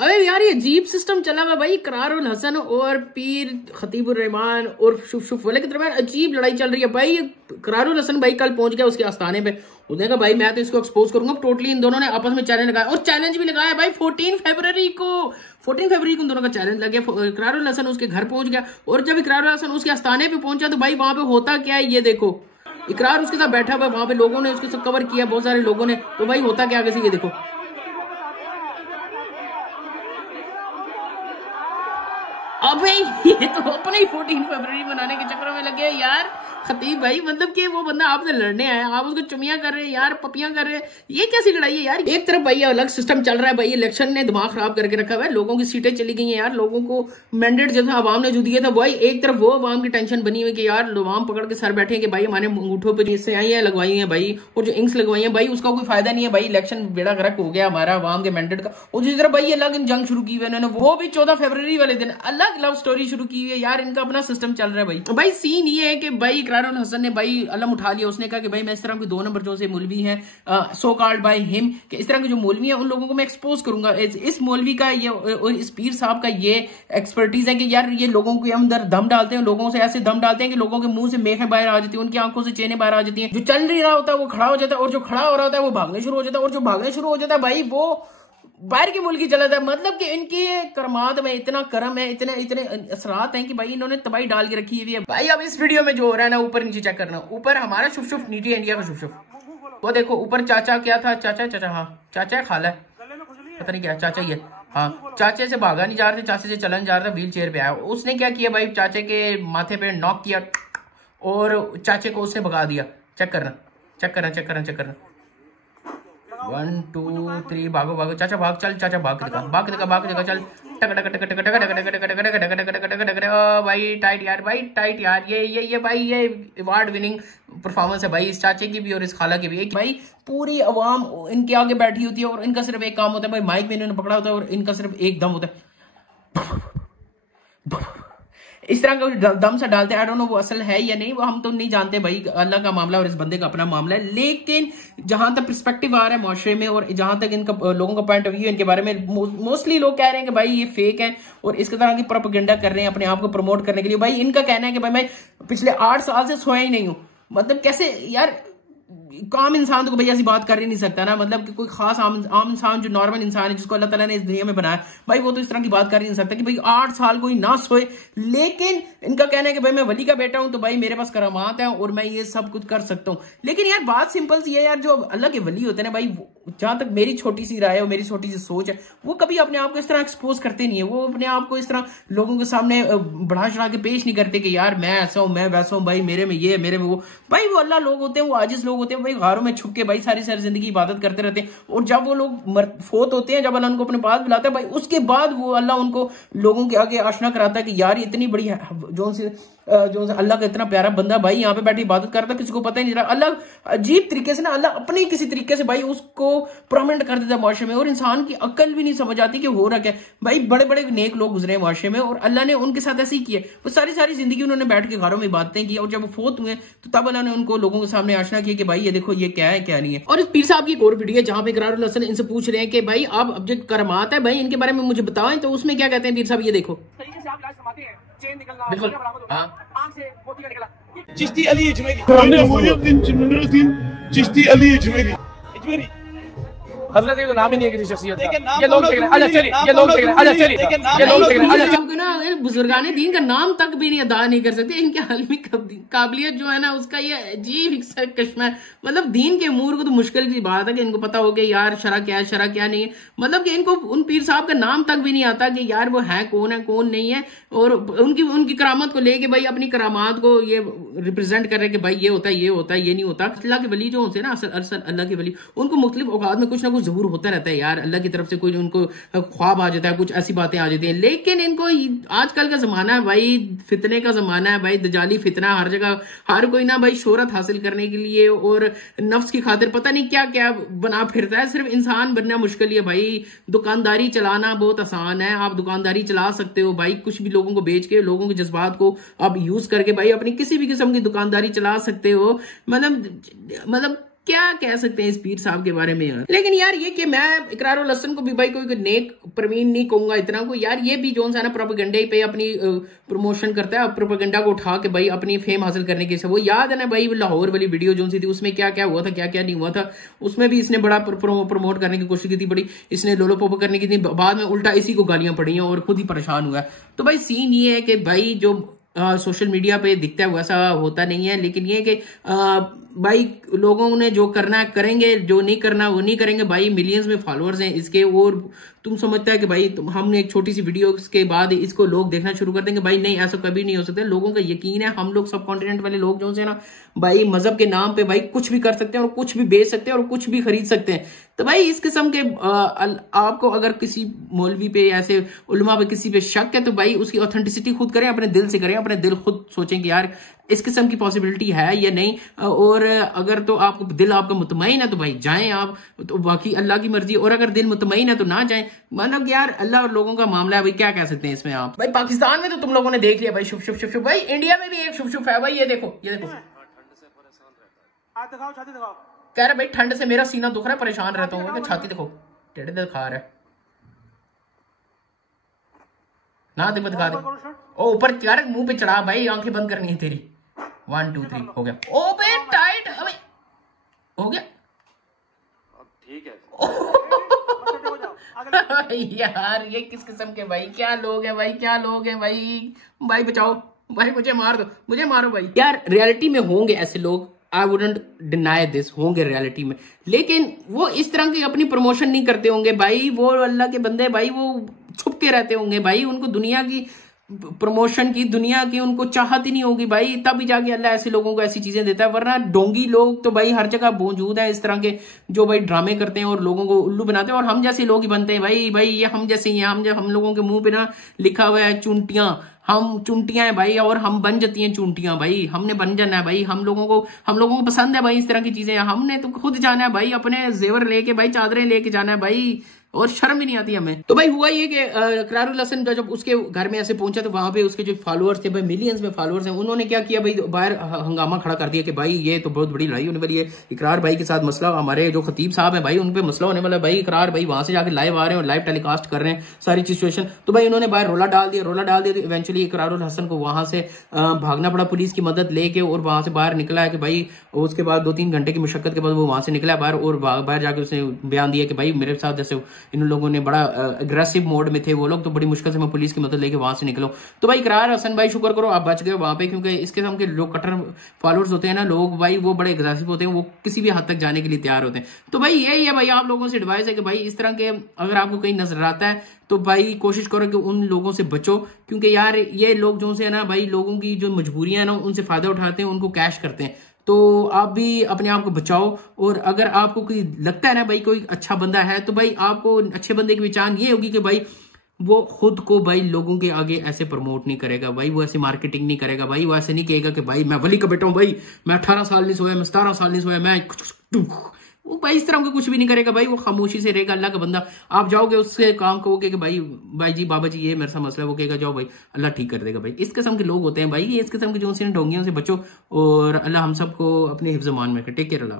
अबे यार ये अजीब सिस्टम चला हुआ भाई। इकरारुल हसन और पीर खतीबुर रहमान और शुफ वाले के दरमियान अजीब लड़ाई चल रही है भाई। इकरारुल हसन भाई कल पहुंच गया उसके आस्थाने पे। उसने कहा भाई मैं तो इसको एक्सपोज करूंगा टोटली। इन दोनों ने आपस में चैलेंज लगाया और चैलेंज भी लगाया भाई 14 फरवरी को उन दोनों का चैलेंज लग गया। इकरारुल हसन उसके घर पहुंच गया और जब इकरारुल हसन उसके आस्थाने पे पहुंचा तो भाई वहां पे होता क्या है ये देखो। इकरार उसके साथ बैठा हुआ, वहां पे लोगों ने उसके साथ कवर किया, बहुत सारे लोगों ने। तो भाई होता क्या आगे से ये देखो। अबे ये तो अपने ही 14 फरवरी मनाने के चक्कर में लगे यार खतीब भाई। मतलब कि वो बंदा आपसे लड़ने आया, आप उसको चुमियां कर रहे हैं यार, पपियां कर रहे हैं। ये कैसी लड़ाई है यार। एक तरफ भाई अलग सिस्टम चल रहा है भाई, इलेक्शन ने दिमाग खराब करके रखा हुआ है, लोगों की सीटें चली गई हैं यार, लोगों को मैंडेट जो था अवाम ने जो दिया था भाई। एक तरफ वो अवाम की टेंशन बनी हुई कि यार अवाम पकड़ के सर बैठे कि भाई हमारे अंगूठों पे जिससे आई है लगवाई है भाई, और जो इंक्स लगवाई है भाई उसका कोई फायदा नहीं है भाई। इलेक्शन बेड़ा गर्क हो गया हमारा अवाम के मैंडेट का। और दूसरी तरफ भाई ये अलग जंग शुरू की हुई है इन्होंने, वो भी 14 फरवरी वाले दिन अलग लव स्टोरी शुरू की हुई है यार। इनका अपना सिस्टम चल रहा है भाई। सीन ये है कि भाई इकरारुल हसन ने भाई अलम उठा लिया। उसने कहा कि भाई मैं इस तरह के 2 नंबर जो से मौलवी हैं सो कॉल्ड बाय हिम कि इस तरह के जो मौलवी हैं उन लोगों को मैं एक्सपोज करूंगा। इस मौलवी का ये और इस पीर साहब का ये एक्सपर्टीज है कि यार ये लोगों के अंदर दम डालते हैं, लोगों से ऐसे दम डालते हैं कि लोगों के मुंह से मेखें बाहर आ जाती है, उनकी आंखों से चेनें बाहर आ जाती हैं। जो चल नहीं रहा होता है वो खड़ा हो जाता है, और जो खड़ा हो रहा होता है वो भागने शुरू हो जाता है, और जो भागने शुरू हो जाता है भाई वो बाहर के मुल्क ही चला जाए। मतलब कि इनकी करमात में इतना करम है, इतने इतने असरात हैं कि भाई इन्होंने तबाही डाल के रखी हुई है भाई। अब इस वीडियो में जो हो रहा है ना, ऊपर नीचे चेक करना। ऊपर हमारा शुफ नीचे इंडिया का शुफ। वो देखो ऊपर चाचा क्या था, चाचा हाँ चाचा खाला है, पता नहीं क्या चाचा ही है हाँ। चाचे से भागा नहीं जा रहे थे, चाचे से चलन जा रहा था, व्हील चेयर पे आया। उसने क्या किया भाई, चाचे के माथे पे नॉक किया और चाचे को उसने भगा दिया। चेक करना 1 2 3 भागो चाचा भाग, चल चाचा भाग के दिखा चल टक भाई टाइट यार ये भाई ये अवार्ड विनिंग परफॉर्मेंस है भाई इस चाचे की भी और इस खाला की भी। भाई पूरी अवाम इनके आगे बैठी होती है और इनका सिर्फ एक काम होता है भाई, माइक में इन्होंने पकड़ा होता है और इनका सिर्फ एक दम होता है, इस तरह का दम से डालते हैं। आई डोंट नो वो असल है या नहीं, वो हम तो नहीं जानते भाई, अल्लाह का मामला और इस बंदे का अपना मामला है। लेकिन जहां तक पर्सपेक्टिव आ रहा है माशरे में और जहां तक इनका लोगों का पॉइंट ऑफ व्यू इनके बारे में, मोस्टली लोग कह रहे हैं कि भाई ये फेक है और इस तरह की प्रोपेगेंडा कर रहे हैं अपने आप को प्रमोट करने के लिए। भाई इनका कहना है कि भाई मैं पिछले 8 साल से सोया ही नहीं हूं। मतलब कैसे यार, आम इंसान तो भाई ऐसी बात कर ही नहीं सकता ना। मतलब कि कोई खास आम इंसान जो नॉर्मल इंसान है जिसको अल्लाह ताला ने इस दुनिया में बनाया भाई, वो तो इस तरह की बात कर ही नहीं सकता कि भाई 8 साल कोई ना सोए। लेकिन इनका कहना है कि भाई मैं वली का बेटा हूं तो भाई मेरे पास करामात है और मैं ये सब कुछ कर सकता हूं। लेकिन यार बात सिंपल सी है यार, जो अल्लाह के वली होते हैं ना भाई, जहां तक मेरी छोटी सी राय है और मेरी छोटी सी सोच है, वो कभी अपने आप को इस तरह एक्सपोज करते नहीं है। वो अपने आप को इस तरह लोगों के सामने बढ़ा चढ़ा के पेश नहीं करते कि यार मैं ऐसा हूं मैं वैसा हूं, भाई मेरे में ये मेरे में वो। भाई वो अल्लाह लोग होते हैं, वो आजिज लोग होते हैं भाई, घरों में छुप के भाई सारी जिंदगी इबादत करते रहते हैं। और जब वो लोग फोत होते हैं, जब अल्लाह उनको अपने पास बुलाता है भाई, उसके बाद वो अल्लाह उनको लोगों के आगे आशना कराता है कि यार इतनी बड़ी जो अल्लाह का इतना प्यारा बंदा भाई यहाँ पे बैठी इबादत करता है, किसी को पता ही नहीं रहा। अल्लाह अजीब तरीके से ना, अल्लाह अपने किसी तरीके से भाई उसको प्रोमिनेंट कर देता है माशरे में, और इंसान की अक्ल भी नहीं समझ आती कि हो रहा क्या। भाई बड़े बड़े नेक लोग गुजरे हैं माशरे में और अल्लाह ने उनके साथ ऐसे ही किया। वो सारी जिंदगी उन्होंने बैठ के घरों में इबादतें की, और जब वो फोत हुए तो तब अल्लाह ने उनको लोगों के सामने आशना किया कि भाई ये देखो ये क्या है क्या नहीं है। और इस पीर साहब की एक और वीडियो है जहां पे इकरारुल हसन इनसे पूछ रहे हैं कि भाई आप अब जो करमात है भाई इनके बारे में मुझे बताएं, तो उसमें क्या कहते हैं पीर साहब, ये देखो। बिल्कुल चिश्ती अली अजमेरी, चिश्ती अली अजमेरी हजरत का नाम ही नहीं है किसी शख्सियत का। ये लोग देख रहे हैं, अच्छा चलिए ये लोग देख रहे हैं, अच्छा चलिए ये लोग देख रहे हैं। ना बुजुर्गाने दीन का नाम तक भी नहीं अदा नहीं कर सकते। इनके आलमी काबिलियत जो है ना उसका ये अजीब कश्मा है। मतलब दीन के अमूर को तो मुश्किल की बात है कि इनको पता हो कि यार शरा क्या है शरा क्या नहीं है। मतलब कि इनको उन पीर साहब का नाम तक भी नहीं आता कि यार वो है कौन नहीं है। और उनकी करामत को लेके भाई अपनी करामात को ये रिप्रेजेंट कर रहे हैं कि भाई ये होता है ये नहीं होता। अल्लाह के वली जो होते हैं ना, असल अल्लाह के वली, उनको मुख्तलिफ औकात में कुछ ना कुछ ज़हूर होता रहता है यार। अल्लाह की तरफ से कोई उनको ख्वाब आ जाता है, कुछ ऐसी बातें आ जाती हैं। लेकिन इनको आजकल का जमाना है भाई, फितने का जमाना है भाई, दजाली फितना हर जगह। हर कोई ना भाई शोहरत हासिल करने के लिए और नफ्स की खातिर पता नहीं क्या क्या बना फिरता है। सिर्फ इंसान बनना मुश्किल है भाई। दुकानदारी चलाना बहुत आसान है, आप दुकानदारी चला सकते हो भाई, कुछ भी लोगों को बेच के लोगों के जज्बात को आप यूज करके भाई अपनी किसी भी किस्म की दुकानदारी चला सकते हो। मतलब क्या कह सकते हैं इस पीर साहब के बारे में यार। लेकिन यार ये कि मैं इकरारुल हसन को भी भाई कोई नेक प्रवीण नहीं कहूंगा इतना को यार, ये भी जोन सा ना प्रोपेगेंडा पे अपनी प्रमोशन करता है, प्रोपेगेंडा को उठा के भाई अपनी फेम हासिल करने के। वो याद है ना भाई लाहौर वाली वीडियो जो सी थी, उसमें क्या क्या हुआ था क्या क्या नहीं हुआ था, उसमें भी इसने बड़ा प्रमोट करने की कोशिश की थी, बड़ी इसने लोलो पोपो करने की थी, बाद में उल्टा इसी को गालियां पड़ी हैं और खुद ही परेशान हुआ। तो भाई सीन ये है कि भाई जो सोशल मीडिया पे दिखता है वैसा होता नहीं है, लेकिन ये कि भाई लोगों ने जो करना है करेंगे, जो नहीं करना वो नहीं करेंगे। भाई मिलियंस में फॉलोअर्स हैं इसके, और तुम समझता है कि भाई हमने एक छोटी सी वीडियो के बाद इसको लोग देखना शुरू कर देंगे। भाई नहीं, ऐसा कभी नहीं हो सकता। लोगों का यकीन है, हम लोग सब कॉन्टिनेंट वाले लोग जो है ना भाई मजहब के नाम पे भाई कुछ भी कर सकते हैं और कुछ भी बेच सकते हैं और कुछ भी खरीद सकते हैं। तो भाई इस किस्म के आपको अगर किसी मौलवी पे ऐसे उलमा पे किसी पे शक है तो भाई उसकी ऑथेंटिसिटी खुद करें, अपने दिल से करें, अपने दिल खुद सोचें कि यार इस किस्म की पॉसिबिलिटी है या नहीं। और अगर तो आपको दिल आपका मुतमईन है तो भाई जाएं आप, तो बाकी अल्लाह की मर्जी। और अगर दिल मुतमईन है तो ना जाएं, मतलब यार अल्लाह और लोगों का मामला है भाई, क्या कह सकते हैं इसमें आप। भाई पाकिस्तान में तो तुम लोगों ने देख लिया भाई शुभ शुभ शुभ शुभ, भाई इंडिया में भी एक शुभ शुभ है भाई, ये देखो ये देखो, कह रहा भाई ठंड से मेरा सीना दुख रहा है, परेशान रहता हूँ, छाती देखो टेढ़े दिखा रहा है ना, देखो दिखा दे, ओ ऊपर यार मुंह पे चढ़ा भाई, आंखें बंद करनी है तेरी। 1 2 3 हो गया, ओ बे टाइट, अबे हो गया ठीक है। यार ये किस किस्म के भाई क्या लोग हैं भाई, क्या लोग हैं भाई, भाई बचाओ भाई, मुझे मार दो, मुझे मारो भाई। यार रियलिटी में होंगे ऐसे लोग, आई वुडंट डिनाई दिस, होंगे रियलिटी में, लेकिन वो इस तरह की अपनी प्रमोशन नहीं करते होंगे भाई। वो अल्लाह के बंदे भाई, वो छुप के रहते होंगे भाई, उनको दुनिया की प्रमोशन की, दुनिया की उनको चाहत ही नहीं होगी भाई, तभी जाके अल्लाह ऐसे लोगों को ऐसी चीजें देता है। वरना डोंगी लोग तो भाई हर जगह मौजूद है इस तरह के, जो भाई ड्रामे करते हैं और लोगों को उल्लू बनाते हैं, और हम जैसे लोग ही बनते हैं भाई। भाई ये हम जैसे ही हैं, हम लोगों के मुंह पे ना लिखा हुआ है चुंटियां, हम चुंटियां हैं भाई, और हम बन जाती हैं चुंटियां भाई, हमने बन जाना है भाई। हम लोगों को पसंद है भाई इस तरह की चीजें, हमने तो खुद जाना है भाई, अपने जेवर लेके भाई, चादरें लेके जाना है भाई, और शर्म भी नहीं आती हमें। तो भाई हुआ ये कि इकरारुल हसन जब उसके घर में ऐसे पहुंचा तो वहां पे उसके जो फॉलोअर्स थे भाई, मिलियंस में फॉलोअर्स हैं, उन्होंने क्या किया भाई, बाहर हंगामा खड़ा कर दिया कि भाई ये तो बहुत बड़ी लड़ाई होने वाली है, इकरार भाई के साथ मसला, हमारे जो खतीब साहब है भाई उन पे मसला होने वाला है भाई। इकरार भाई वहां से जाके लाइव आ रहे हैं और लाइव टेलीकास्ट कर रहे हैं सारी सिचुएशन। तो भाई उन्होंने बाहर रोला डाल दिया तो इवेंचुअली इकरारुल हसन को वहां से भागना पड़ा पुलिस की मदद लेके, और वहां से बाहर निकला है कि भाई, उसके बाद 2-3 घंटे की मुशक्कत के बाद वो वहां से निकला बाहर, और बाहर जाके उसने बयान दिया कि भाई मेरे साथ जैसे इन लोगों ने बड़ा अग्रेसिव मोड में थे वो लोग, तो बड़ी मुश्किल से मैं पुलिस की मदद लेके वहां से निकलो। तो भाई इकरार हसन भाई शुक्र करो आप बच गए वहां पे, क्योंकि इस किस्म के जो कट्टर फॉलोअर्स होते हैं ना लोग भाई, वो बड़े अग्रेसिव होते हैं, वो किसी भी हद तक जाने के लिए तैयार होते हैं। तो भाई यही है भाई, आप लोगों से एडवाइस है कि भाई इस तरह के अगर आपको कहीं नजर आता है तो भाई कोशिश करो कि उन लोगों से बचो, क्योंकि यार ये लोग जो से ना भाई, लोगों की जो मजबूरियां ना उनसे फायदा उठाते हैं, उनको कैश करते हैं। तो आप भी अपने आप को बचाओ, और अगर आपको कोई लगता है ना भाई कोई अच्छा बंदा है, तो भाई आपको अच्छे बंदे की पहचान ये होगी कि भाई वो खुद को भाई लोगों के आगे ऐसे प्रमोट नहीं करेगा भाई, वो ऐसे मार्केटिंग नहीं करेगा भाई, वो ऐसे नहीं कहेगा कि भाई मैं वली का बेटा हूं भाई, मैं 18 साल नहीं सोया, मैं 17 साल नहीं सोया, मैं वो भाई इस तरह का कुछ भी नहीं करेगा भाई, वो खामोशी से रहेगा अल्लाह का बंदा। आप जाओगे उसके काम को, वो कहेगा भाई जी बाबा जी ये मेरे साथ मसला है, वो कहेगा जाओ भाई अल्लाह ठीक कर देगा भाई। इस किस्म के लोग होते हैं भाई, इस किस्म के जो ढोंगियों से बचो, और अल्लाह हम सबको अपने हिफ्ज़-ए-मान में रखे। टेक केयर, अल्लाह।